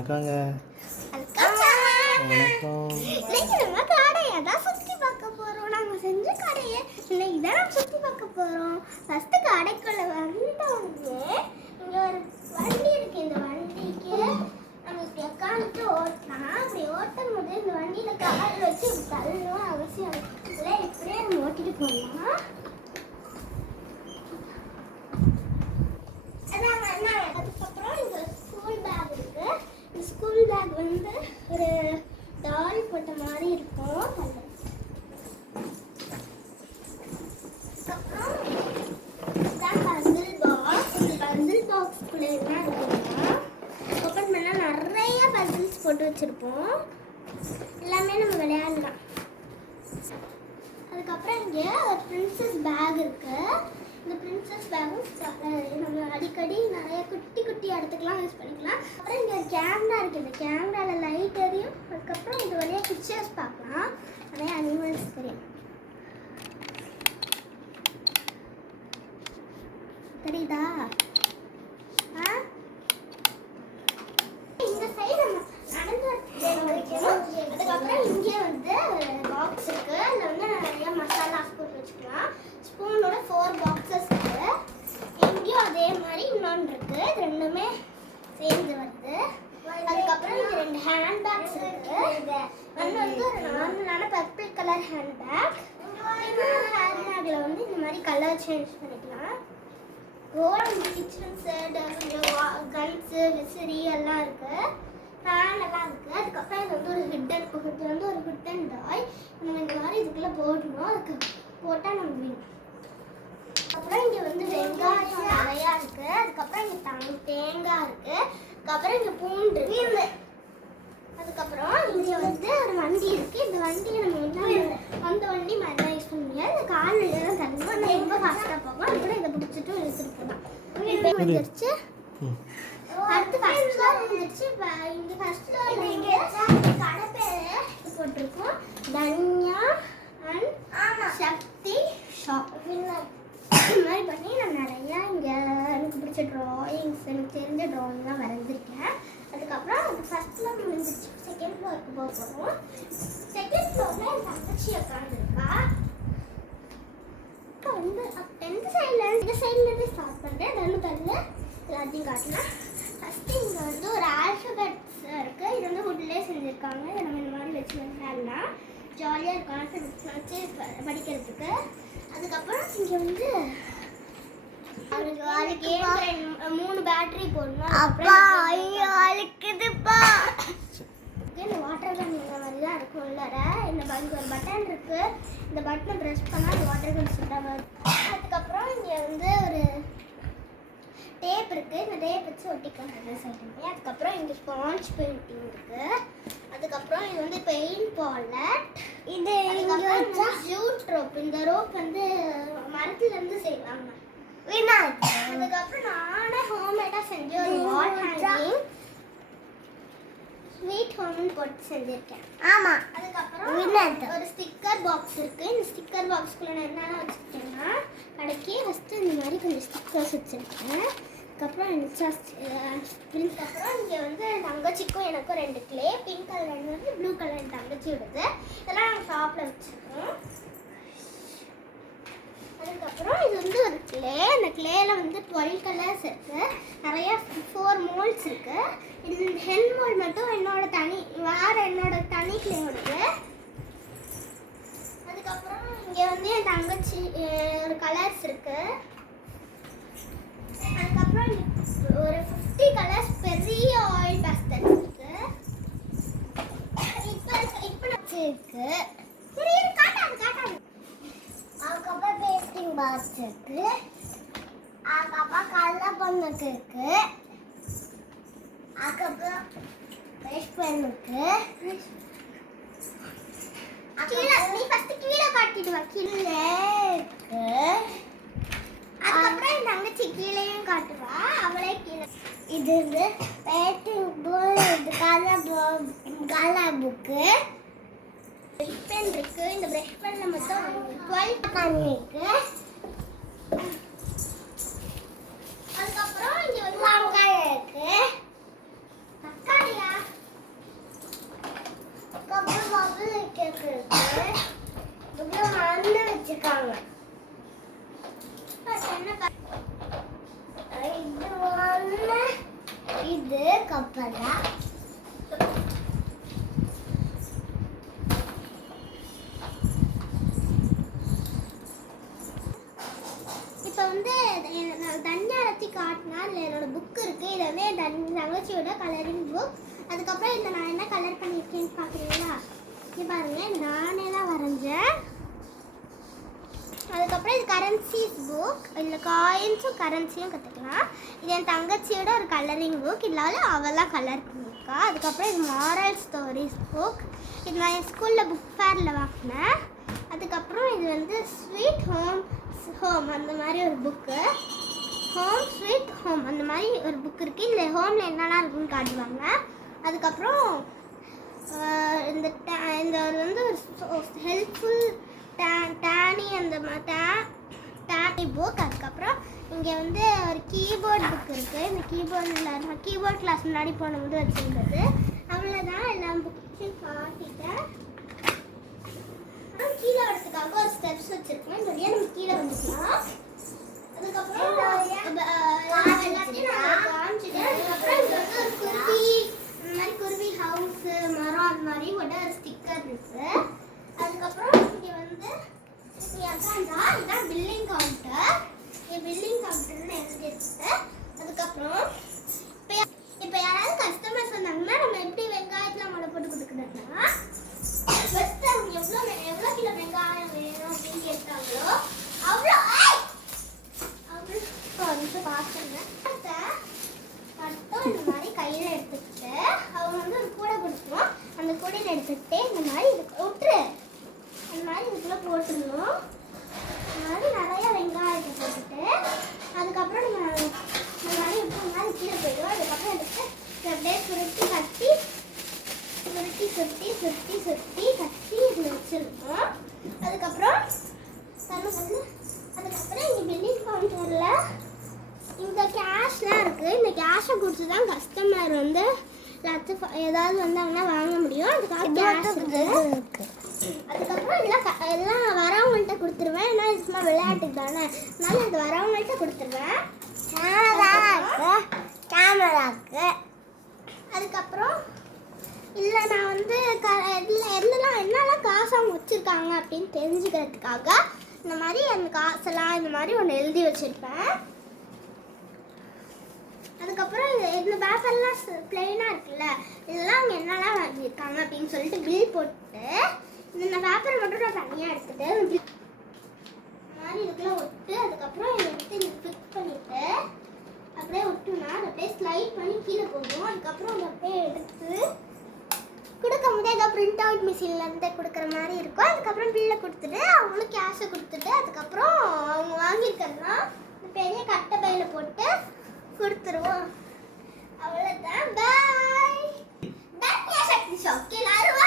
வணக்கங்க. வணக்கம். இன்னைக்கு நம்ம கடையை தான் சுற்றி பார்க்க போகிறோம். நாங்கள் செஞ்ச கடையை இன்னைக்கு தான் நம்ம சுற்றி பார்க்க போகிறோம். ஃபஸ்ட்டு கடைக்குள்ளே வந்தோடனே இங்கே ஒரு வண்டி இருக்குது. இந்த வண்டிக்கு நம்ம இப்படி உட்காந்துட்டு ஓட்டலாம். அப்படி ஓட்டும் போது இந்த வண்டியில் கால் வச்சு தள்ளணும் அவசியம் இல்லை. இப்படியே நம்ம ஓட்டிட்டு போகலாம். அதுக்கப்புறம் இங்கே ஸ்கூல் பேக் இருக்குது. இந்த ஸ்கூல் பேக் வந்து ஒரு டால் போட்ட மாதிரி இருக்கும். அப்புறம் இதுதான் பசில் பாக்ஸ். இந்த பசில் பாக்ஸ்குள்ளே என்ன இருக்குன்னா ஓப்பன் பண்ணால் நிறைய பசில்ஸ் போட்டு வச்சுருப்போம். எல்லாமே நம்ம விளையாடலாம். அதுக்கப்புறம் இங்கே ஒரு பிரின்சஸ் பேக் இருக்குது. இந்த பிரின்சஸ் பேக்கும் நம்ம அடிக்கடி நிறைய குட்டி குட்டி இடத்துக்குலாம் யூஸ் பண்ணிக்கலாம். அப்புறம் இங்கே ஒரு கேமரா இருக்குது. இந்த கேமராவில் லைட் எரியும். அதுக்கப்புறம் இது வழியாக பிக்சர்ஸ் பார்க்கலாம். நிறைய அனிமல்ஸ் தெரியும். தெரியுதா? இந்த சைடு நம்ம நடந்து அதுக்கப்புறம் இங்கே வந்து பாக்ஸ் இருக்குது. அதில் வந்து நிறைய மசாலாஸ் போட்டு வச்சுக்கலாம். ஸ்பூனோட 4 பாக்ஸஸ் இருக்குது. இங்கேயும் அதே மாதிரி இன்னொன்று இருக்குது. இது ரெண்டுமே சேர்ந்து வருது. அதுக்கப்புறம் இது 2 ஹேண்ட் பேக்ஸ் இருக்குது. ஒன்று வந்து ஒரு நார்மலான பர்பிள் கலர் ஹேண்ட் பேக். இன்னொரு ஹேண்ட் பேக்கில் வந்து இந்த மாதிரி கலர் சேஞ்ச் பண்ணிக்கலாம். கிச்சன் செட், கன்ஸு, விசிறி எல்லாம் இருக்குது. ஃபேன் எல்லாம் இருக்குது. அதுக்கப்புறம் இது வந்து ஒரு ஹிட்டன் டாய். நம்ம இந்த மாதிரி இதுக்குள்ளே போடணும். அதுக்கு போட்டால் நம்ம வேணும். அப்புறம் இங்கே வந்து வெங்காயம் நிறையா இருக்குது. அதுக்கப்புறம் இங்கே தேங்காய் இருக்குது. அதுக்கப்புறம் இங்கே பூண்டு இருக்குது. அதுக்கப்புறம் இங்கே வந்து ஒரு வண்டி இருக்குது. இந்த வண்டியை நம்ம வந்து அந்த வண்டி மாதிரி தான் யூஸ் பண்ண முடியாது. இந்த கால் வழியாக தான் தரணும். ஆனால் ரொம்ப ஃபாஸ்ட்டாக போகும். அது கூட இதை பிடிச்சிட்டு இழுத்துட்டு போகலாம். இப்போ வந்துருச்சு. அடுத்து ஃபர்ஸ்ட் ஃப்ளோர் வந்துருச்சு. இங்கே ஃபர்ஸ்ட் ஃப்ளோர் இங்கே கடை பேர் போட்டிருக்கோம். Dhanya and Shakti shop. இந்த மாதிரி பண்ணி நான் நிறையா இங்கே எனக்கு பிடிச்ச ட்ராயிங்ஸ், எனக்கு தெரிஞ்ச ட்ராயிங்லாம் வரைஞ்சிருக்கேன். அதுக்கப்புறம் ஃபர்ஸ்ட் ஃப்ளோர் முடிஞ்சிருச்சு. செகண்ட் ஃப்ளோருக்கு போக போகிறோம். செகண்ட் ஃப்ளோரில் என் தங்கச்சி உட்காந்துருக்கா. இப்போ வந்து இந்த சைட்லேருந்து ஸ்டார்ட் பண்ணுறேன். ரெண்டு பேரில் எல்லாத்தையும் காட்டினா ஃபஸ்ட்டு இங்கே வந்து ஒரு ஆல்ஃபபெட்ஸ் இருக்குது. இது வந்து வுட்லேயே செஞ்சுருக்காங்க. இதை நம்ம இந்த மாதிரி வச்சு விளையாடலாம். ஜாலியாக இருக்கும் ஆல்ஃபபெட்ஸ் வச்சு படிக்கிறதுக்கு. அதுக்கப்புறம் இங்கே வந்து அதுக்கு 3 பேட்டரி போடணும். இந்த வாட்டர் கன் இந்த மாதிரி தான் இருக்கும். உள்ளார இந்த ஒரு பட்டன் இருக்குது. இந்த பட்டனை ப்ரெஸ் பண்ணால் அந்த வாட்டர் கன் சுட்டாக வருது. அதுக்கப்புறம் இங்கே வந்து ஒரு டேப் இருக்குது. இந்த டேப் வச்சு ஒட்டிக்கிறது சைடுமே. அதுக்கப்புறம் இங்கே ஸ்பாஞ்ச் பெயிண்டிங் இருக்குது. அதுக்கப்புறம் இது வந்து பெயிண்ட் பாலட். இது ஜூட் ரோப். இந்த ரோப் வந்து மரத்துலேருந்து செய்வாங்க. அதுக்கப்புறம் நானே ஹோம்மேடாக செஞ்சு ஒரு வால் ஹேங்கிங் ஸ்வீட் ஹோம்னு போட்டு செஞ்சுருக்கேன். ஆமாம். அதுக்கப்புறம் ஒரு ஸ்டிக்கர் பாக்ஸ் இருக்குது. இந்த ஸ்டிக்கர் பாக்ஸ்குள்ளே நான் என்னென்ன வச்சுருக்கேன்னா கடைக்கே ஃபஸ்ட்டு இந்த மாதிரி கொஞ்சம் ஸ்டிக்கர்ஸ் வச்சுருக்கேன். அதுக்கப்புறம் இங்கே வந்து தங்கச்சிக்கும் எனக்கும் 2 கிளே, பிங்க் கலர் வந்து ப்ளூ கலர் தங்கச்சி விடுது. இதெல்லாம் நாங்கள் ஷாப்பில் வச்சுருக்கோம். அதுக்கப்புறம் இது வந்து ஒரு கிளே. அந்த கிளேயில் வந்து 12 கலர்ஸ் இருக்குது. நிறையா 4 மோல்ட்ஸ் இருக்குது. இது ஹென் மோல்ட் மட்டும் என்னோட தனி கிளேயோடது. அதுக்கப்புறம் இங்கே வந்து என் தங்கச்சி ஒரு கலர்ஸ் இருக்குது. அதுக்கப்புறம் ஒரு 50 கலர்ஸ் பெரிய ஆயில் பேஸ்டல் இருக்குது. இப்போ இருக்கு. சரி காட்டாது. அதுக்கப்புறம் பேஸ்டிங் பாக்ஸ் இருக்கு. அதுக்கப்புறம் கலர் பண்ணக்கு இருக்கு. அதுக்கப்புறம் ப்ரஷ் பென் இருக்கு. நீ ஃபர்ஸ்ட் கீழே காட்டிட்டு வா. கீழே இருக்கு. அதுக்கப்புறம் என் தங்கச்சி கீழேயும் காட்டுவா. அவளே கீழே. இது வந்து பேட்டிங் போல். இது கலர் புக்கு. ப்ரஷ் பென் இருக்கு. இந்த ப்ரஷ் பென்ல மொத்தம் 12 கண்ணி இருக்கு. அதுக்கப்புறம் இங்க வந்து வெங்காயம் இருக்கு. தக்காளியா வைக்கிறதுக்கு புக்ல மறந்து வச்சிருக்காங்க. இது கப்பலா இப்போ வந்து தன்யாரத்தி காட்டினா இல்லை என்னோட புக் இருக்குது. இது வந்து என் தங்கச்சியோட கலரிங் புக். அதுக்கப்புறம் இதில் நான் என்ன கலர் பண்ணியிருக்கேன்னு பார்க்குறீங்களா? இது பாருங்கள், நானே தான் வரைஞ்சேன். அதுக்கப்புறம் இது கரன்சிஸ் புக். இதில் காயின்ஸும் கரன்சியும் கற்றுக்கலாம். இது என் தங்கச்சியோட ஒரு கலரிங் புக். இல்லாத அவெல்லாம் கலர் பண்ணியிருக்கா. அதுக்கப்புறம் இது மாரல் ஸ்டோரிஸ் புக். இது நான் என் ஸ்கூலில் புக் ஃபேரில் வாங்கினேன். அதுக்கப்புறம் இது வந்து ஸ்வீட் ஹோம் அந்த மாதிரி ஒரு புக்கு. ஹோம் ஸ்வீட் ஹோம் அந்த மாதிரி ஒரு புக் இருக்குது. இந்த ஹோமில் என்னெல்லாம் இருக்குன்னு காட்டுவாங்க. அதுக்கப்புறம் இந்த வந்து ஒரு ஹெல்ப்ஃபுல் டேனி அந்த டேனி புக். அதுக்கப்புறம் இங்கே வந்து ஒரு கீபோர்ட் புக் இருக்குது. இந்த கீபோர்ட் கிளாஸ் முன்னாடி போனபோது வச்சுருந்தது. அவ்வளோதான், எல்லா புக்கையும் காட்டிட்டேன். கீழே வரதுக்காக ஒரு ஸ்டெப்ஸ் வச்சுருக்கேன். இந்த வழியாக நம்ம கீழே வந்துக்கலாம். அதுக்கப்புறம் எல்லாத்தையும் நான் காமிச்சிட்டேன். அதுக்கப்புறம் இங்கே வந்து ஒரு குருவி, இந்த மாதிரி குருவி ஹவுஸு மரம் அந்த மாதிரி ஒரு ஸ்டிக்கர் இருக்குது. அதுக்கப்புறம் இங்கே வந்து இதுதான் பில்லிங் கவுண்டர். பில்லிங் கவுண்டர்னு எழுதிருக்கு. அதுக்கப்புறம் இப்போ யாராவது கஸ்டமர்ஸ் வந்தாங்கன்னா நம்ம எப்படி வெங்காயத்தில் மழை போட்டு கொடுக்குறதுனா ஃபஸ்ட்டு அவங்க எவ்வளோ கிலோ வெங்காயம் வேணும் அப்படின்னு கேட்டாங்களோ அவ்வளோ வந்து பார்த்துங்க மட்டும் இந்த மாதிரி கையில் எடுத்துக்கிட்டு அவங்க வந்து ஒரு கூடை கொடுப்போம். அந்த கூடையில் எடுத்துக்கிட்டு இந்த மாதிரி இதுக்கு விட்டுரு, அந்த மாதிரி இதுக்குள்ளே போட்டுடணும். இந்த மாதிரி நிறையா வெங்காயத்தை போட்டுட்டு அதுக்கப்புறம் நம்ம இந்த மாதிரி விட்டு மாதிரி கீழே போயிடுவோம். அதுக்கப்புறம் எடுத்து அப்படியே சுருட்டி கட்டி சுருட்டி கட்டி இதில் வச்சுருக்கோம். அதுக்கப்புறம் இங்கே பில்லிங் கவுண்டரில் இந்த கேஷ்லாம் இருக்குது. இந்த கேஷை கொடுத்து தான் கஸ்டமர் வந்து எல்லாத்தையும் ஏதாவது வந்தாங்கன்னா வாங்க முடியும். அதுக்காக கேஷ் இருக்குது. அதுக்கப்புறம் எல்லாம் வரவங்கள்ட்ட கொடுத்துருவேன். ஏன்னா இது சும்மா விளையாட்டுக்கு தானே, அதனால இது வரவங்கள்ட்ட கொடுத்துருவேன். கேமராக்கு அதுக்கப்புறம் இல்லை நான் வந்து என்னெல்லாம் காசு அவங்க வச்சுருக்காங்க அப்படின்னு தெரிஞ்சுக்கிறதுக்காக இந்த மாதிரி அந்த காசெல்லாம் இந்த மாதிரி ஒன்று எழுதி வச்சுருப்பேன். அதுக்கப்புறம் இந்த பேப்பர்லாம் பிளெயினாக இருக்குல்ல, இதெல்லாம் அவங்க என்னெல்லாம் வாங்கியிருக்காங்க அப்படின்னு சொல்லிட்டு பில் போட்டு இந்த பேப்பரை மட்டும் நான் தனியாக எடுத்துகிட்டு இந்த மாதிரி இதுக்குள்ளே ஒட்டு. அதுக்கப்புறம் இதை எடுத்து இங்கே ஃபிக்ஸ் பண்ணிவிட்டு அப்படியே ஒட்டுனா அதை அப்படியே ஸ்லைட் பண்ணி கீழே போகும். அதுக்கப்புறம் அதை அப்படியே எடுத்து கொடுக்கும் போது ஏதோ பிரிண்ட் அவுட் மிஷின்லேருந்து கொடுக்குற மாதிரி இருக்கும். அதுக்கப்புறம் பில்லை கொடுத்துட்டு அவங்களும் கேஷை கொடுத்துட்டு அதுக்கப்புறம் அவங்க வாங்கியிருக்கறதுனா இந்த பெரிய கட்டை பையில் போட்டு கொடுத்துருவோம். அவ்வளோதான். பாய். சக்தி ஷாக் எல்லாரும்